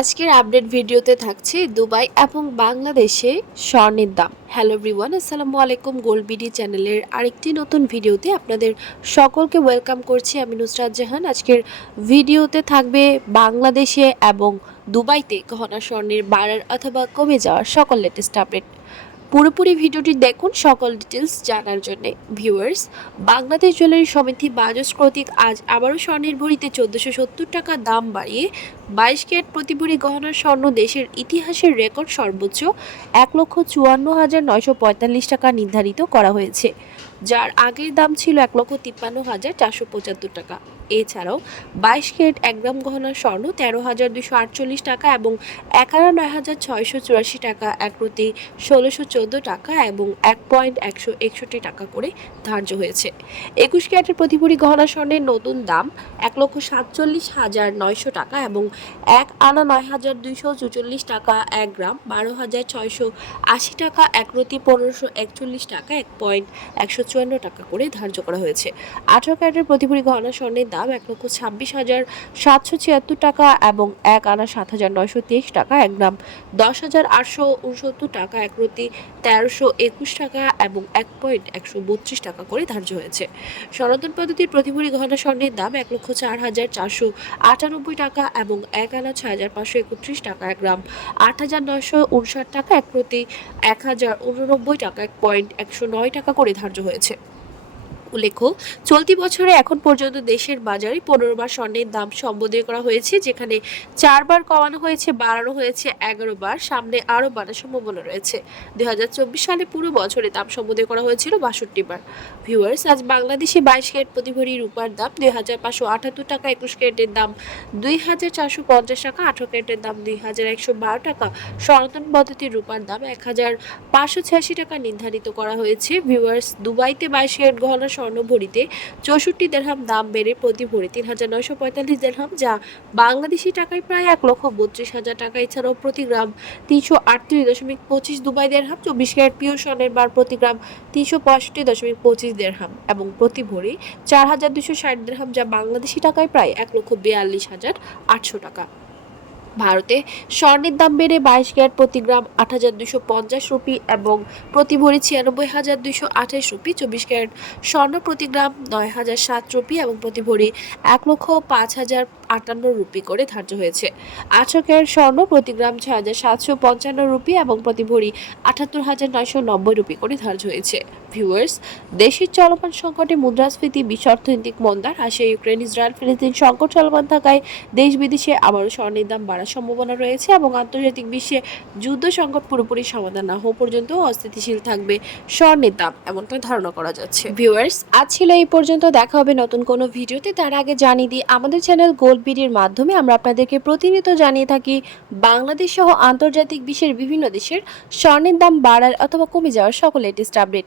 আজকের আপডেট ভিডিওতে থাকছে দুবাই এবং বাংলাদেশে স্বর্ণের দাম। হ্যালো এভরিওয়ান, আসসালামু আলাইকুম গোল্ড বিডি চ্যানেলের আরেকটি নতুন ভিডিওতে আপনাদের সকলকে ওয়েলকাম করছি আমি নুসরাত জাহান। আজকের ভিডিওতে থাকবে বাংলাদেশে এবং দুবাইতে গহনা স্বর্ণের বাড়ার অথবা কমে যাওয়ার সকল লেটেস্ট আপডেট পুরোপুরি ভিডিওটি দেখুন সকল ডিটেলস জানার জন্য। ভিউয়ার্স বাংলাদেশ জুয়েলারি সমিতি বাজস কর্তৃক আজ আবারও স্বর্ণের ভরিতে চোদ্দোশো সত্তর টাকা দাম বাড়িয়ে বাইশ ক্যারেট প্রতি ভরি গহনার স্বর্ণ দেশের ইতিহাসের রেকর্ড সর্বোচ্চ এক লক্ষ চুয়ান্ন হাজার নয়শো পঁয়তাল্লিশ টাকা নির্ধারিত করা হয়েছে। যার আগের দাম ছিল এক লক্ষ তিপ্পান্ন হাজার চারশো পঁচাত্তর টাকা। এছাড়াও বাইশ ক্যারেট এক গ্রাম গহনার স্বর্ণ তেরো হাজার দুশো আটচল্লিশ টাকা এবং একান্ন নয় হাজার ছয়শো চুরাশি টাকা, এক প্রতি ষোলোশো চোদ্দ টাকা এবং এক পয়েন্ট একশো একষট্টি টাকা করে ধার্য হয়েছে। একুশ ক্যারেটের প্রতি ভরি গহনা স্বর্ণের নতুন দাম এক লক্ষ সাতচল্লিশ হাজার নয়শো টাকা এবং এক আনা নয় হাজার দুইশো চুচল্লিশ টাকা, এক গ্রাম বারো হাজার ছয়শো আশি টাকা, এক প্রতি পনেরোশো একচল্লিশ টাকা, এক পয়েন্ট একশো চুয়ান্ন টাকা করে ধার্য করা হয়েছে। আঠারো ক্যারেটের প্রতি ভরি গহনা স্বর্ণের দাম এক লক্ষ ছাব্বিশ হাজার সাতশো ছিয়াত্তর টাকা এবং এক আনা সাত হাজার নয়শো তেইশ টাকা, এক গ্রাম দশ হাজার আটশো উনসত্তর টাকা, এক প্রতি তেরোশো একুশ টাকা এবং এক পয়েন্ট একশো বত্রিশ টাকা করে ধার্য হয়েছে। সনাতন পদ্ধতির প্রতিভরি গহনা স্বর্ণের দাম এক লক্ষ চার হাজার চারশো আটানব্বই টাকা এবং এক আনা ছয় হাজার পাঁচশো একত্রিশ টাকা, এক গ্রাম আট হাজার নয়শো উনষাট টাকা, এক প্রতি এক হাজার উননব্বই টাকা, এক পয়েন্ট একশো নয় টাকা করে ধার্য হয়েছে। too. উল্লেখ্য, চলতি বছরে এখন পর্যন্ত দেশের বাজারে পনেরো বার স্বর্ণের দাম সম্বোধন করা হয়েছে, যেখানে চারবার কমানো হয়েছে, বাড়ানো হয়েছে এগারো বার সামনে আরও বাড়ার সম্ভাবনা রয়েছে। দুই সালে পুরো বছরে দাম সম্বোধন করা হয়েছিল বাষট্টি বার ভিউয়ার্স, আজ বাংলাদেশে বাইশ ক্যারেট প্রতি ভরি রূপার দাম দুই হাজার পাঁচশো আটাত্তর টাকা, একুশ ক্যারেটের দাম দুই হাজার চারশো পঞ্চাশ টাকা, আঠারো ক্যারেটের দাম দুই হাজার একশো বারো টাকা। সনাতন পদ্ধতির রূপার দাম এক হাজার পাঁচশো ছিয়াশি টাকা নির্ধারিত করা হয়েছে। ভিউয়ার্স, দুবাইতে বাইশ ক্যারেট গহনা স্বর্ণ ভরিতে চৌষট্টি দেড়হাম দাম বেড়ে প্রতি ভরি তিন হাজার নয়শো পঁয়তাল্লিশ দেড়হাম, যা বাংলাদেশি টাকায় প্রায় এক লক্ষ বত্রিশ হাজার টাকা। এছাড়াও প্রতি গ্রাম তিনশো আটত্রিশ দশমিক পঁচিশ দুবাই দেড়হাম, চব্বিশ ক্যারেট পিওর স্বর্ণের বার প্রতি গ্রাম তিনশো পঁয়ষট্টি দশমিক পঁচিশ দেড়হাম এবং প্রতি ভরি চার হাজার দুশো ষাট দেড়হাম, যা বাংলাদেশি টাকায় প্রায় এক লক্ষ বিয়াল্লিশ হাজার আটশো টাকা। ভারতে স্বর্ণের দাম বেড়ে বাইশ ক্যারেট প্রতি গ্রাম আট হাজার দুশো পঞ্চাশ রুপি এবং প্রতি ভরি ছিয়ানব্বই হাজার দুশো আঠাশ রুপি চব্বিশ ক্যারেট। স্বর্ণ প্রতি গ্রাম নয় হাজার সাত রুপি এবং প্রতি ভরি এক লক্ষ পাঁচ হাজার আটান্ন রুপি করে ধার্য হয়েছে। আঠারো ক্যারেট স্বর্ণ প্রতি গ্রাম ছয় হাজার সাতশো পঞ্চান্ন রুপি এবং প্রতি ভরি আটাত্তর হাজার নয়শো নব্বই রুপি করে ধার্য হয়েছে। ভিউয়ার্স, দেশের চলমান সংকটে মুদ্রাস্ফীতি বিশ্ব অর্থনৈতিক মন্দা রাশিয়া, ইউক্রেন, ইসরায়েল, ফিলিস্তিন সংকট চলমান থাকায় দেশ বিদেশে আবারও স্বর্ণের দাম বাড়ার সম্ভাবনা রয়েছে এবং আন্তর্জাতিক বিশ্বে যুদ্ধ সংকট পুরোপুরি সমাধান না হওয়া পর্যন্ত অস্থিতিশীল থাকবে স্বর্ণের দাম এমনটা ধারণা করা যাচ্ছে। ভিউয়ার্স, আজ ছিল এই পর্যন্ত, দেখা হবে নতুন কোনো ভিডিওতে। তার আগে জানিয়ে দিই, আমাদের চ্যানেল গোল্ড বিডির মাধ্যমে আমরা আপনাদেরকে প্রতিনিয়ত জানিয়ে থাকি, বাংলাদেশ সহ আন্তর্জাতিক বিশ্বের বিভিন্ন দেশের স্বর্ণের দাম বাড়ার অথবা কমে যাওয়ার সকল লেটেস্ট আপডেট